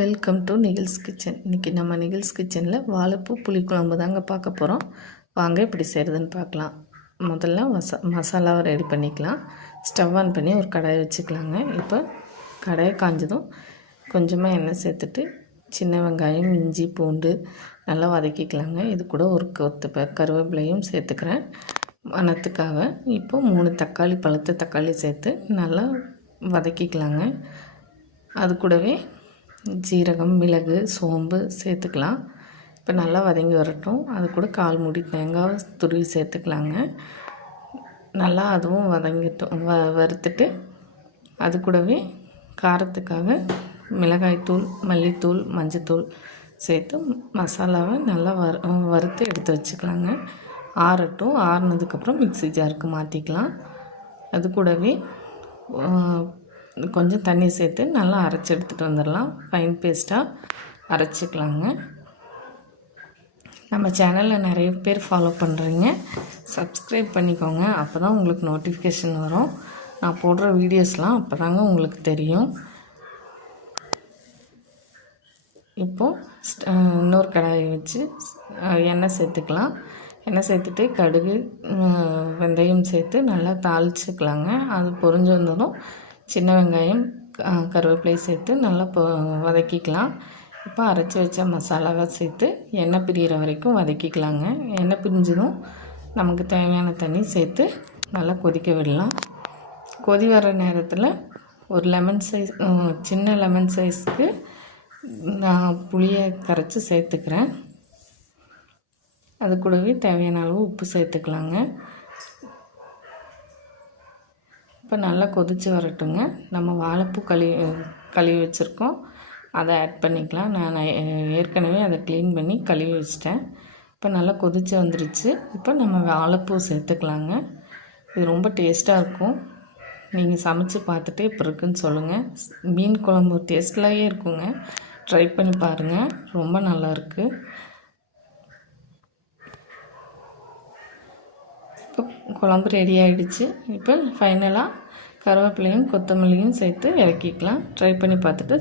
Welcome to Nikhil's kitchen. இன்றைக்கி நம்ம நிகில்ஸ் கிச்சனில் வாழைப்பூ புளிக்குழம்பு தாங்க பார்க்க போகிறோம். வாங்க எப்படி செய்கிறதுன்னு பார்க்கலாம். முதல்ல மசாலாவை ரெடி பண்ணிக்கலாம். ஸ்டவ் ஆன் பண்ணி ஒரு கடாயை வச்சுக்கலாங்க. இப்போ கடாயை காஞ்சதும் கொஞ்சமாக எண்ணெய் சேர்த்துட்டு சின்ன வெங்காயம், இஞ்சி, பூண்டு நல்லா வதக்கிக்கலாங்க. இது கூட ஒரு கொத்து கருவேப்பிலையும் சேர்த்துக்கிறேன் மணத்துக்காக. இப்போ 3 தக்காளி, பழுத்த தக்காளி சேர்த்து நல்லா வதக்கிக்கலாங்க. அது கூடவே ஜீரகம், மிளகு, சோம்பு சேர்த்துக்கலாம். இப்போ நல்லா வதங்கி வரட்டும். அது கூட 1/4 மூடி தேங்காய் துருவி சேர்த்துக்கலாங்க. நல்லா அதுவும் வதங்கிட்டோம். வறுத்துட்டு அது கூடவே காரத்துக்காக மிளகாய்த்தூள், மல்லித்தூள், மஞ்சத்தூள் சேர்த்து மசாலாவை நல்லா வறுத்து எடுத்து வச்சுக்கலாங்க. ஆறட்டும். ஆறுனதுக்கப்புறம் மிக்ஸி ஜாருக்கு மாற்றிக்கலாம். அது கூடவே கொஞ்சம் தண்ணி சேர்த்து நல்லா அரைச்சி எடுத்துகிட்டு வந்துடலாம். ஃபைன் பேஸ்ட்டாக அரைச்சிக்கலாங்க. நம்ம சேனலில் நிறைய பேர் ஃபாலோ பண்ணுறீங்க. சப்ஸ்கிரைப் பண்ணிக்கோங்க. அப்போ தான் உங்களுக்கு நோட்டிஃபிகேஷன் வரும். நான் போடுற வீடியோஸ்லாம் அப்போ தாங்க உங்களுக்கு தெரியும். இப்போது இன்னொரு கடாயை வச்சு எண்ணெய் சேர்த்துக்கலாம். எண்ணெய் சேர்த்துட்டு கடுகு, வெந்தயம் சேர்த்து நல்லா தாளிச்சிக்கலாங்க. அது பொரிஞ்சு வந்ததும் சின்ன வெங்காயம், கருவேப்பிலை சேர்த்து நல்லா வதக்கிக்கலாம். இப்போ அரைச்சி வச்ச மசாலாவை சேர்த்து எண்ணெய் பிரிகிற வரைக்கும் வதக்கிக்கலாங்க. எண்ணெய் பிரிஞ்சதும் நமக்கு தேவையான தண்ணி சேர்த்து நல்லா கொதிக்க விடலாம். கொதி வர நேரத்தில் ஒரு லெமன் சைஸ், சின்ன லெமன் சைஸ்க்கு நான் புளியை கரைச்சி சேர்த்துக்கிறேன். அது கூடவே தேவையான அளவு உப்பு சேர்த்துக்கலாங்க. இப்போ நல்லா கொதித்து வரட்டுங்க. நம்ம வாழைப்பூ கழுவி வச்சுருக்கோம், அதை ஆட் பண்ணிக்கலாம். நான் ஏற்கனவே அதை க்ளீன் பண்ணி கழுவி வச்சிட்டேன். இப்போ நல்லா கொதித்து வந்துருச்சு. இப்போ நம்ம வாழைப்பூ சேர்த்துக்கலாங்க. இது ரொம்ப டேஸ்ட்டாக இருக்கும். நீங்கள் சமைச்சு பார்த்துட்டு இப்போ இருக்குன்னு சொல்லுங்கள். மீன் குழம்பு டேஸ்ட்லாயே இருக்குங்க. ட்ரை பண்ணி பாருங்கள், ரொம்ப நல்லாயிருக்கு. இப்போ குழம்பு ரெடி ஆகிடுச்சு. இப்போ ஃபைனலாக கருவேப்பிலையும் கொத்தமல்லியும் சேர்த்து இறக்கிக்கலாம். ட்ரை பண்ணி பார்த்துட்டு